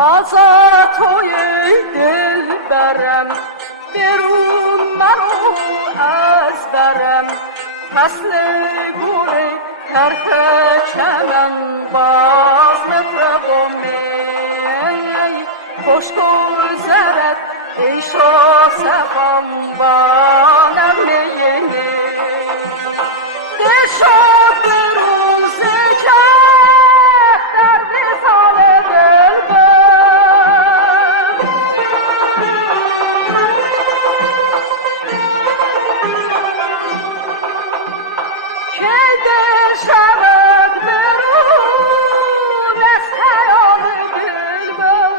بازار توی دل برم برون منو از برم فصل گل ترک چمن باز مفرقومه خوش گذرد ای شو سفام بانم نگه دشاب روزه که در وصال شود برون از خیال دلبر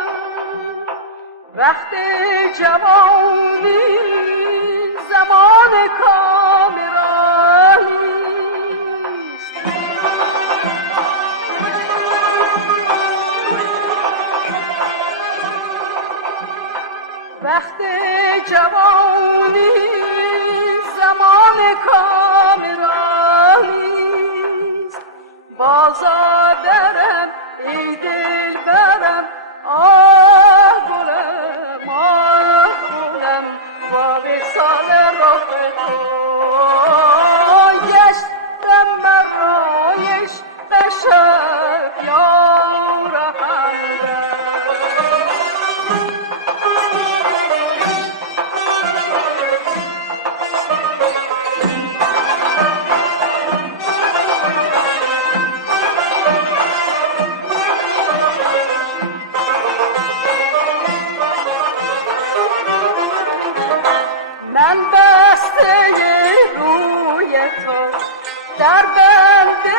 وقت جوانی زمان کامرانی است وقت جوانی زمان کامرانی بازار برم ای دل برم آه گلم با وصال رخ تو گشتم برایش به شب یار همدم من بسته روی تو در بنده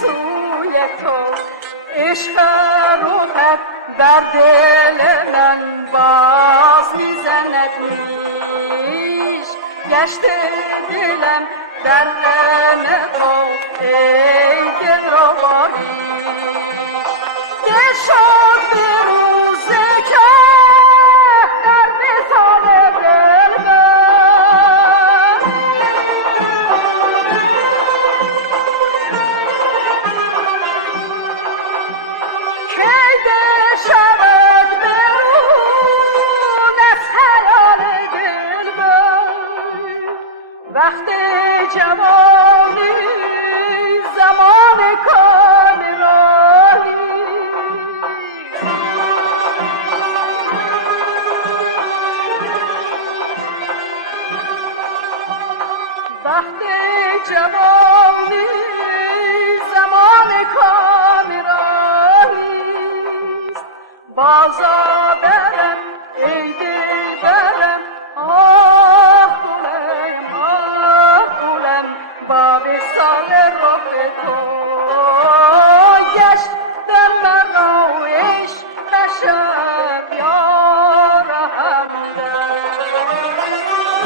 سوی تو عشق روحت بر دل من باز میزند نیش گشته دلم در غم تو ای دل ربایی دل شد به روزه که در وصال شود برون از خیال دلبر وقت جوانی زمان کامرانی وقت جوانی زمان کامرانی بازار برم ای دل برم آه گلم با وصال رخ تو گشتم برایش به شب یار همدم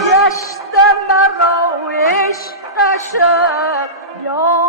گشتم برایش به شب یار